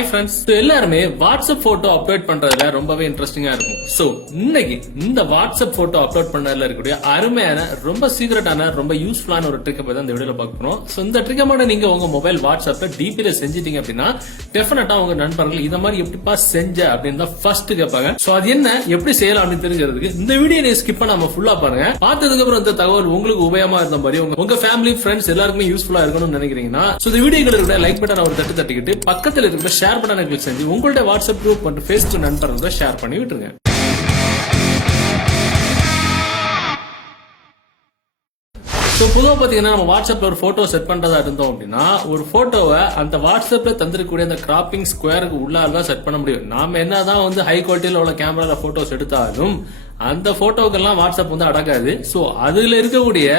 Hi friends, எல்லாருமே WhatsApp photo upload பண்றதுல ரொம்பவே இன்ட்ரெஸ்டிங்கா இருக்கும். சோ இன்னைக்கு இந்த வாட்ஸ்அப் போட்டோ அப்லோட் பண்றதுல இருக்கக்கூடிய அருமையான ரொம்ப சீக்ரெட்டான ரொம்ப யூஸ்ஃபுல்லான ஒரு ட்ரிக்கை பத்தி இந்த வீடியோல பார்க்க போறோம். சோ இந்த ட்ரிக்கை மட்டும் நீங்க உங்க மொபைல் வாட்ஸ்அப்ல டிபில செஞ்சிட்டீங்க அப்படின்னா டெஃபினட்டா உங்க நண்பர்கள் இத மாதிரி எப்படிப்பா செஞ்ச அப்படின்னு தான் ஃபர்ஸ்ட் கேட்பாங்க. சோ அது என்ன எப்படி செய்யலாம் அப்படின்னு தெரிஞ்சிருக்கு இந்த வீடியோ நீங்க ஸ்கிப் பண்ணாம ஃபுல்லா பாருங்க. பார்த்ததுக்கு அப்புறம் இந்த தகவல் உங்களுக்கு உபயோகமா இருந்த மாதிரி உங்க ஃபேமிலி ஃப்ரெண்ட்ஸ் எல்லாருக்குமே யூஸ்ஃபுல்லா இருக்கணும்னு நினைக்கிறீங்கன்னா சோ இந்த வீடியோக்கு இருக்கிற லைக் பட்டன் ஒரு தட்டிக்கிட்டு பக்கத்துல இருக்கிற ஷேர் பட்டனை கிளிக் செஞ்சு உங்களுடைய வாட்ஸ்அப் குரூப் மற்றும் ஃபேஸ்புக் நண்பர்களோட ஷேர் பண்ணி விட்டுருங்க. பொதுவா பாத்தீங்கன்னா நம்ம வாட்ஸ்அப்ல ஒரு போட்டோ செட் பண்றதா இருந்தோம் அப்படின்னா ஒரு போட்டோவை அந்த வாட்ஸ்அப்ல தந்திருக்கக்கூடிய அந்த கிராப்பிங் ஸ்கொயருக்கு உள்ளாதான் செட் பண்ண முடியும். நாம என்னதான் ஹை குவாலிட்டியில உள்ள கேமரால போட்டோஸ் எடுத்தாலும் அந்த போட்டோக்கெல்லாம் வாட்ஸ்அப் அடக்காது. சோ அதுல இருக்கக்கூடிய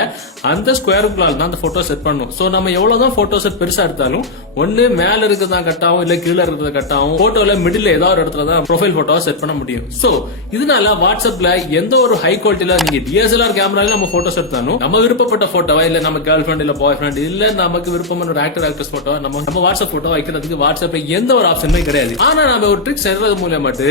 அந்த ஸ்கொயருக்குள்ளால தான் அந்த போட்டோ செட் பண்ணும். சோ நம்ம எவ்வளவுதான் போட்டோ செட் பெருசா எடுத்தாலும் ஒண்ணு மேல இருக்கிறதா கட் ஆகும், இல்ல கீழே இருக்கிறத கட் ஆகும். போட்டோல மிடில் ஏதாவது ஒரு இடத்துல தான் ப்ரொஃபைல் போட்டோவை செட் பண்ண முடியும். சோ இதனால வாட்ஸ்அப்ல எந்த ஒரு ஹை குவாலிட்டியில நீங்க டிஎஸ்எல்ஆர் கேமரால நம்ம போட்டோஸ் எடுத்தாலும் நம்ம விருப்பப்பட்ட போட்டோவா, இல்ல நம்ம கேர்ள் ஃபிரெண்ட் இல்ல பாய் ஃபிரெண்ட் இல்ல நமக்கு விருப்பமான ஒரு ஆக்டர் ஆக்ட்ரஸ் போட்டோ நம்ம வாட்ஸ்அப் போட்டோ வைக்கிறதுக்கு வாட்ஸ்அப்ல எந்த ஒரு ஆப்ஷனுமே கிடையாது. ஆனா நம்ம ஒரு ட்ரிக் செய்யறது மூலமாட்டு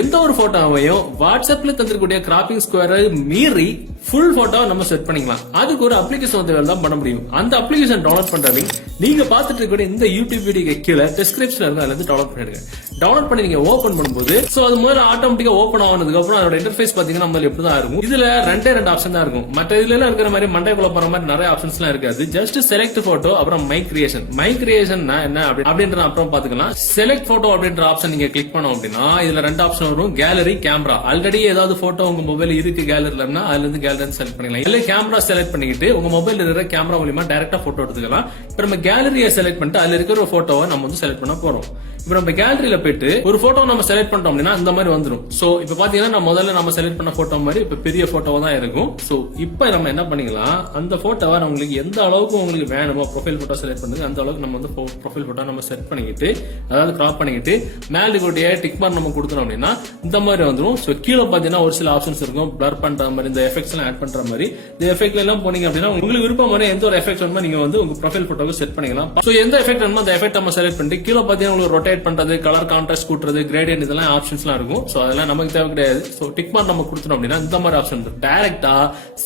எந்த ஒரு போட்டோவையும் வாட்ஸ்அப்ல தந்திருக்கக்கூடிய கிராப்பிங் ஸ்கொயரை மீறி ஃபுல் போட்டோ நம்ம செட் பண்ணிக்கலாம். அதுக்கு ஒரு அப்ளிகேஷன் தான் பண்ண முடியும். அந்த அப்ளிகேஷன் டவுன்லோட் பண்ற லிங்க் நீங்க பாத்துட்டு இருக்க இந்த யூடியூப் வீடியோ கீழே டிஸ்கிரிப்ஷன்ல இருந்து அதுல டவுன்லோட் பண்ணிடுங்க. டவுன்லோட் பண்ணி நீங்க ஓபன் பண்ணும்போது சோ அது முதல்ல ஆட்டோமேட்டிக்கா ஓபன் ஆனதுக்கு அப்புறம் அதோட இன்டர்ஃபேஸ் பாத்தீங்கன்னா நம்ம எப்படிதான் இருக்கும். இதுல ரெண்டு ஆப்ஷன் தான் இருக்கும். மற்ற இதுல எல்லாம் இருக்கிற மாதிரி மண்டை குள்ள போற மாதிரி நிறைய ஆப்ஷன்ஸ் எல்லாம் இருக்காது. ஜஸ்ட் செலக்ட் போட்டோ அப்புறம் மை கிரியேஷன் என்ன அப்படின்ற அப்புறம் பாத்துக்கலாம். செலக்ட் போட்டோ அப்படின்ற ஆப்ஷன் நீங்க கிளிக் பண்ணோம் அப்படின்னா இதுல ரெண்டு ஆப்ஷன் வரும். Gallery, camera. ஆல்ரெடி ஏதாவது போட்டோ உங்க மொபைல் இருக்கு கேலரிலன்னா அதுல இருந்து கேலரி செலக்ட் பண்ணிக்கலாம். இல்ல கேமரா செலக்ட் பண்ணிக்கிட்டு உங்க மொபைல் இருக்கிற கேமரா மூலமா டைரக்டா போட்டோ எடுத்துக்கலாம். இப்ப நம்ம கேலரியை செலக்ட் பண்ணிட்டு அதுல இருக்கிற ஒரு போட்டோவை நம்ம செலக்ட் பண்ண போறோம். இப்ப நம்ம கேலரியில போயிட்டு ஒரு போட்டோ நம்ம செலக்ட் பண்ணோம் அப்படின்னா இந்த மாதிரி வந்துடும். சோ இப்ப பாத்தீங்கன்னா முதல்ல நம்ம செலக்ட் பண்ண போட்டோ மாதிரி இப்ப பெரிய போட்டோவா தான் இருக்கும். சோ இப்ப நம்ம என்ன பண்ணிக்கலாம், அந்த போட்டோவை உங்களுக்கு எந்த அளவுக்கு உங்களுக்கு வேணுமோ ப்ரொஃபைல் போட்டோ செலக்ட் பண்ணுங்க அந்த அளவுக்கு நம்ம ப்ரொஃபைல் போட்டோ நம்ம செட் பண்ணிக்கிட்டு அதாவது கிராப் பண்ணிக்கிட்டு மேல கூடிய டிக் மார்க் நம்ம கொடுத்தோம் அப்படின்னா இந்த மாதிரி வந்துடும். சோ கீழே பாத்தீங்கன்னா ஒரு சில ஆப்ஷன்ஸ் இருக்கும். பிளர் பண்ற மாதிரி இந்த எஃபெக்ட்ஸ் எல்லாம் ஆட் பண்ற மாதிரி இந்த எஃபெக்ட்ல எல்லாம் போனீங்க அப்படின்னா உங்களுக்கு விருப்பமான எந்த ஒரு எஃபெக்ட் வேணுமோ நீங்க உங்க ப்ரொஃபைல் போட்டோக்கு செட் பண்ணிக்கலாம். சோ எந்த எஃபெக்ட் வேணுமோ அந்த எஃபெக்ட் நம்ம செலக்ட் பண்ணிட்டு கீழே பாத்தீங்கன்னா உங்களுக்கு ரொட்டேட் பண்றது, கலர் கான்ட்ராஸ்ட் கூட்டுறது, கிரேடியன்ட் இதெல்லாம் ஆப்ஷன்ஸ் எல்லாம் இருக்கும். சோ அதெல்லாம் நமக்கு தேவை கிடையாது. சோ டிக் மார்க் நம்ம கொடுத்தோம் அப்படின்னா இந்த மாதிரி ஆப்ஷன் டைரக்டா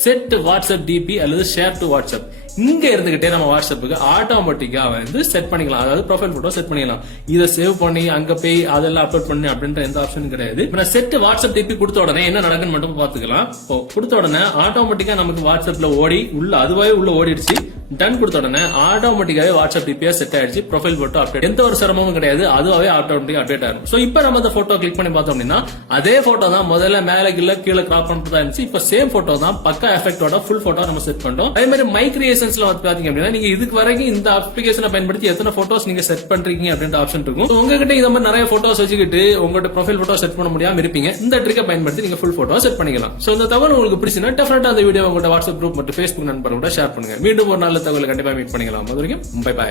செட் வாட்ஸ்அப் டிபி அல்லது ஷேர் டு வாட்ஸ்அப் இங்க இருந்துகிட்டே நம்ம வாட்ஸ்அப்புக்கு ஆட்டோமேட்டிக்கா செட் பண்ணிக்கலாம். அதாவது ப்ரொஃபைல் போட்டோ செட் பண்ணிக்கலாம். இதை சேவ் பண்ணி அங்க போய் அதெல்லாம் அப்லோட் பண்ணி அப்படின்ற எந்த ஆப்ஷனும் கிடையாது. செட் வாட்ஸ்அப் டிபி கொடுத்த உடனே என்ன நடக்குன்னு மட்டும் பாத்துக்கலாம். கொடுத்த உடனே ஆட்டோமேட்டிக்கா நமக்கு வாட்ஸ்அப்ல அதுவாவே உள்ள ஓடிடுச்சு. டன் கொடுத்த உடனே ஆட்டோமேட்டிக்காவே வாட்ஸ்அப் டிபியா செட் ஆயிடுச்சு. ப்ரொஃபைல் போட்டோ அப்டேட் எந்த ஒரு சிரமமும் கிடையாது. அதுவாவே ஆட்டோமேட்டிக்கா அப்டேட் ஆகும். சோ இப்ப நம்ம அந்த போட்டோ கிளிக் பண்ணி பார்த்தோம் அப்படின்னா அதே போட்டோ தான் முதல்ல மேல கீழே கிராப் பண்றதா இருந்துச்சு. இப்ப சேம் போட்டோ தான் பக்கா எஃபெக்டோட ஃபுல் போட்டோ நம்ம செட் பண்றோம். அதே மாதிரி மை கிரியேஷன்ஸ்ல பாத்தீங்க அப்படின்னா நீங்க இதுக்கு வரைக்கும் இந்த அப்ளிகேஷனை பயன்படுத்தி எத்தனை போட்டோஸ் நீங்க செட் பண்றீங்க அப்படின்ற ஆப்ஷன் இருக்கும். உங்ககிட்ட இந்த மாதிரி நிறைய போட்டோஸ் வச்சுக்கிட்டு உங்களோட ப்ரொஃபைல் போட்டோ செட் பண்ண முடியாம இருப்பீங்க. இந்த ட்ரிக்கை பயன்படுத்தி நீங்க ஃபுல் போட்டோ செட் பண்ணிக்கலாம். சோ இந்த தகவல் உங்களுக்கு பிடிச்சினா டெஃபினட்டா அந்த வீடியோ உங்களோட வாட்ஸ்அப் குரூப் மற்றும் ஃபேஸ்புக் நண்பர்களோட ஷேர் பண்ணுங்க. மீண்டும் ஒரு நல்ல தகவல் கண்டிப்பா மீட் பண்ணிக்கலாம். அது வரைக்கும் பை பை.